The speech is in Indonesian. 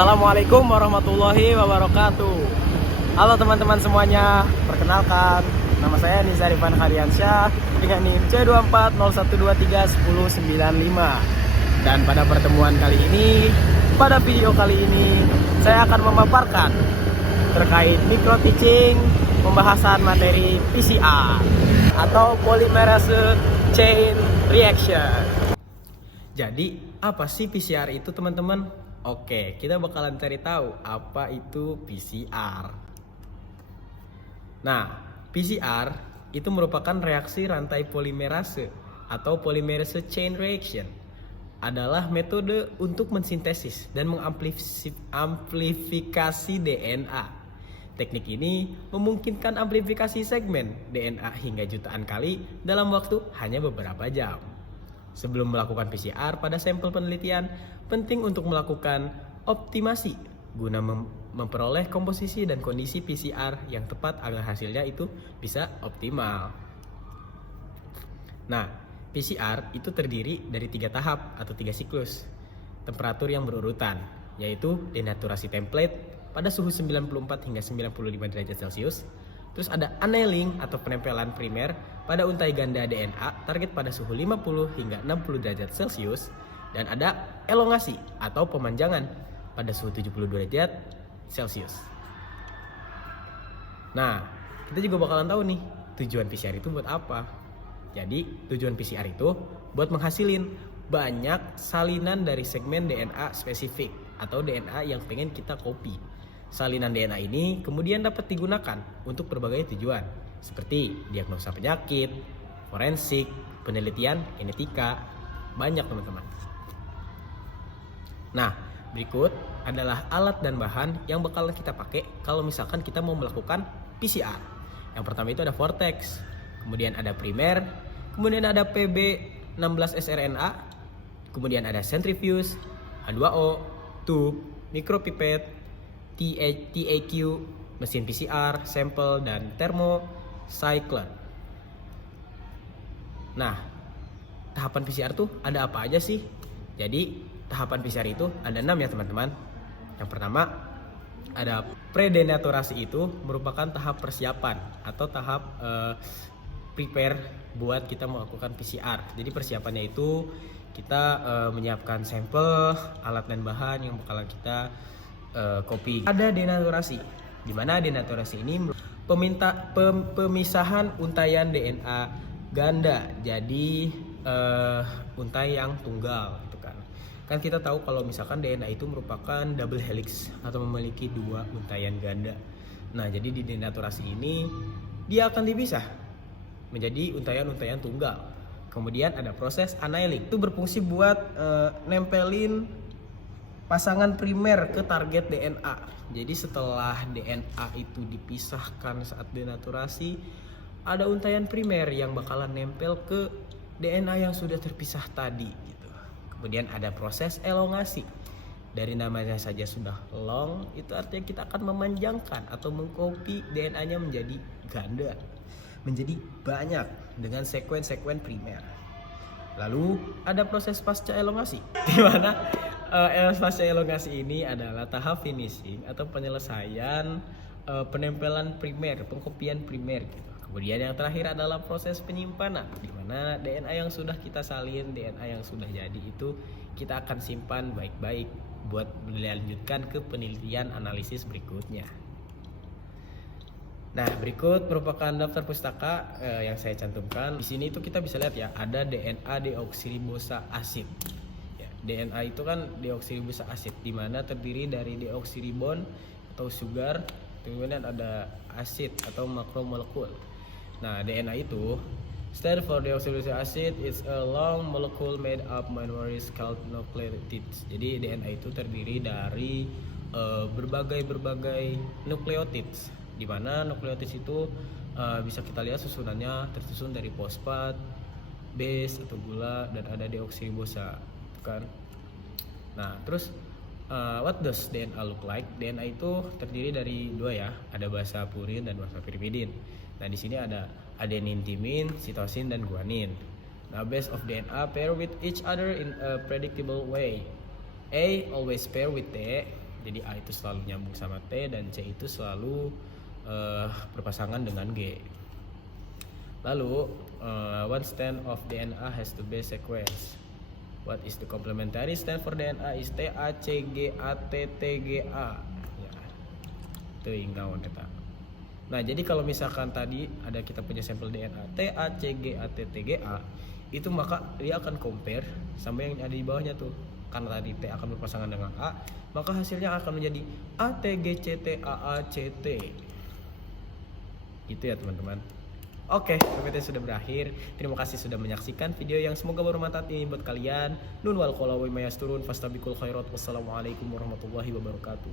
Assalamualaikum warahmatullahi wabarakatuh. Halo teman-teman semuanya, perkenalkan nama saya Niza Rifan Hariansyah dengan NIM C2401231095. Dan pada pertemuan kali ini, pada video kali ini saya akan memaparkan terkait micro teaching pembahasan materi PCR atau polymerase chain reaction. Jadi apa sih PCR itu teman-teman? Oke, kita bakalan cari tahu apa itu PCR. Nah, PCR itu merupakan reaksi rantai polimerase atau polymerase chain reaction. Adalah metode untuk mensintesis dan mengamplifikasi DNA. Teknik ini memungkinkan amplifikasi segmen DNA hingga jutaan kali dalam waktu hanya beberapa jam. Sebelum melakukan PCR pada sampel penelitian, penting untuk melakukan optimasi guna memperoleh komposisi dan kondisi PCR yang tepat agar hasilnya itu bisa optimal. Nah, PCR itu terdiri dari 3 tahap atau 3 siklus temperatur yang berurutan, yaitu denaturasi template pada suhu 94 hingga 95 derajat Celcius. Terus ada annealing atau penempelan primer pada untai ganda DNA target pada suhu 50 hingga 60 derajat Celcius. Dan ada elongasi atau pemanjangan pada suhu 72 derajat Celcius. Nah, kita juga bakalan tahu nih tujuan PCR itu buat apa. Jadi tujuan PCR itu buat menghasilin banyak salinan dari segmen DNA spesifik atau DNA yang pengen kita copy. Salinan DNA ini kemudian dapat digunakan untuk berbagai tujuan seperti diagnosa penyakit, forensik, penelitian, genetika, banyak teman-teman. Nah, berikut adalah alat dan bahan yang bakalan kita pakai kalau misalkan kita mau melakukan PCR. Yang pertama itu ada vortex, kemudian ada primer, kemudian ada PB16sRNA, kemudian ada centrifuge, H2O, tube, micropipette, TAQ, mesin PCR, sampel, dan thermocycler. Nah, tahapan PCR tuh ada apa aja sih? Jadi, tahapan PCR itu ada 6 ya teman-teman. Yang pertama, ada predenaturasi, itu merupakan tahap persiapan atau tahap prepare buat kita melakukan PCR. Jadi persiapannya itu kita menyiapkan sampel, alat dan bahan yang bakalan kita copy. Ada denaturasi, di mana denaturasi ini pemisahan untaian DNA ganda jadi untai yang tunggal gitu kan. Kan kita tahu kalau misalkan DNA itu merupakan double helix atau memiliki 2 untaian ganda. Nah, jadi di denaturasi ini dia akan dipisah menjadi untaian-untaian tunggal. Kemudian ada proses annealing, itu berfungsi buat nempelin pasangan primer ke target DNA. Jadi setelah DNA itu dipisahkan saat denaturasi, ada untaian primer yang bakalan nempel ke DNA yang sudah terpisah tadi gitu. Kemudian ada proses elongasi. Dari namanya saja sudah long, itu artinya kita akan memanjangkan atau mengcopy DNA-nya menjadi ganda, menjadi banyak dengan sekuen-sekuen primer. Lalu ada proses pasca elongasi, di mana pasca elongasi ini adalah tahap finishing atau penyelesaian penempelan primer, pengkopian primer gitu. Kemudian yang terakhir adalah proses penyimpanan, di mana DNA yang sudah kita salin, DNA yang sudah jadi itu kita akan simpan baik-baik buat dilanjutkan ke penelitian analisis berikutnya. Nah, berikut merupakan daftar pustaka yang saya cantumkan. Di sini itu kita bisa lihat ya, ada DNA deoksiribosa asid. Ya, DNA itu kan deoksiribosa asid, di mana terdiri dari deoksiribon atau sugar, kemudian ada asid atau makromolekul. Nah, DNA itu stand for deoxyribonucleic acid. It's a long molecule made up numerous called nucleotides. Jadi DNA itu terdiri dari berbagai nucleotides, di mana nucleotides itu bisa kita lihat susunannya tersusun dari fosfat, base atau gula, dan ada deoksiribosa kan. Nah, terus what does DNA look like? DNA itu terdiri dari 2 ya, ada basa purin dan basa pirimidin. Nah, di sini ada adenin, timin, sitosin, dan guanin. Now, base of DNA pair with each other in a predictable way. A always pair with T, Jadi A itu selalu nyambung sama T dan C itu selalu berpasangan dengan G. Lalu one strand of DNA has two base sequence. What is the complementary strand for DNA is T A C G A T T G A. Ya. Itu ingkauan kita. Nah, jadi kalau misalkan tadi ada kita punya sampel DNA T A C G A T T G A, itu maka dia akan compare sama yang ada di bawahnya tuh. Karena tadi T akan berpasangan dengan A, maka hasilnya akan menjadi A T G C T A A C T. Gitu ya teman-teman. Oke, PPT sudah berakhir. Terima kasih sudah menyaksikan video yang semoga bermanfaat ini buat kalian. Nun wal qawla wa mayasturun fastabikul khairat. Wassalamualaikum warahmatullahi wabarakatuh.